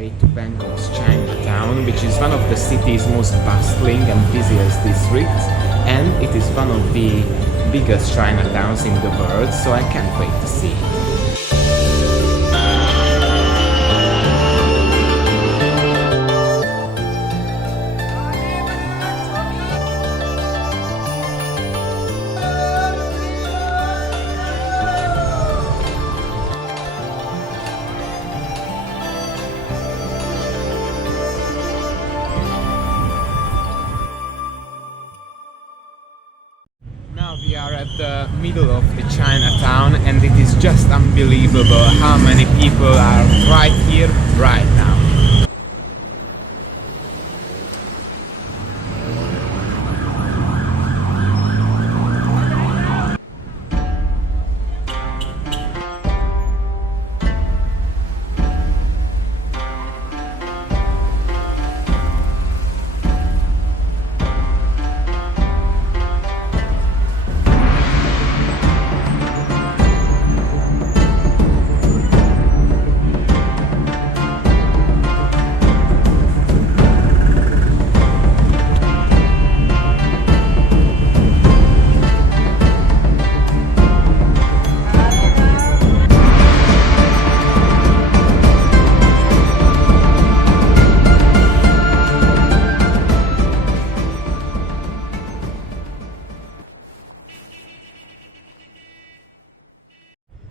way to Bangkok's Chinatown, which is one of the city's most bustling and busiest districts, and it is one of the biggest Chinatowns in the world, so I can't wait to see it. Now we are at the middle of the Chinatown, and it is just unbelievable how many people are right here, right now.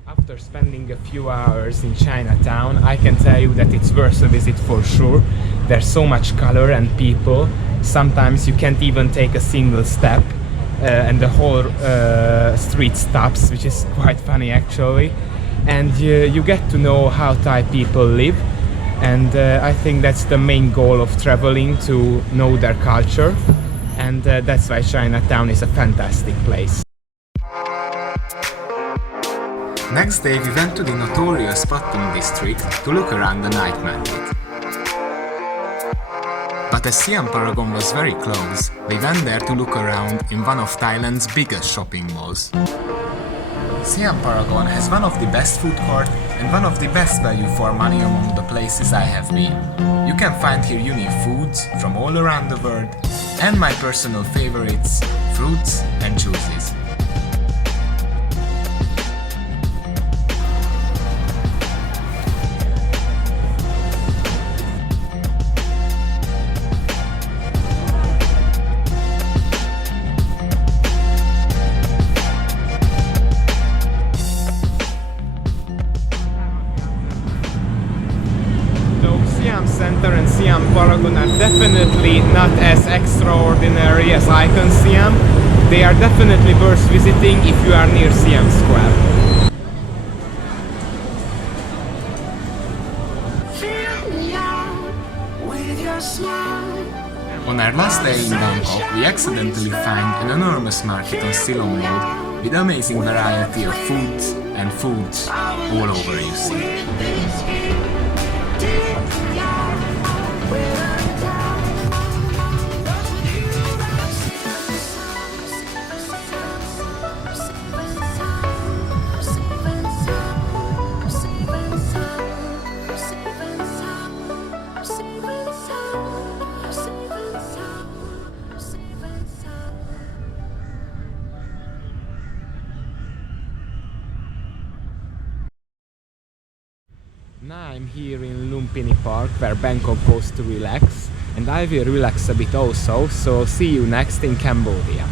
After spending a few hours in Chinatown, I can tell you that it's worth a visit for sure. There's so much color and people. Sometimes you can't even take a single step and the whole street stops, which is quite funny actually. And you get to know how Thai people live, and I think that's the main goal of traveling, to know their culture, and that's why Chinatown is a fantastic place. Next day we went to the notorious Patong district to look around the night market. But as Siam Paragon was very close, we went there to look around in one of Thailand's biggest shopping malls. Siam Paragon has one of the best food court and one of the best value for money among the places I have been. You can find here unique foods from all around the world, and my personal favorites, fruits and juices. Siam Center and Siam Paragon are definitely not as extraordinary as Icon Siam. They are definitely worth visiting if you are near Siam Square. On our last day in Bangkok, we accidentally found an enormous market on Silom Road with amazing variety of foods and foods all over, you see. Now I'm here in Lumpini Park, where Bangkok goes to relax, and I will relax a bit also, so see you next in Cambodia.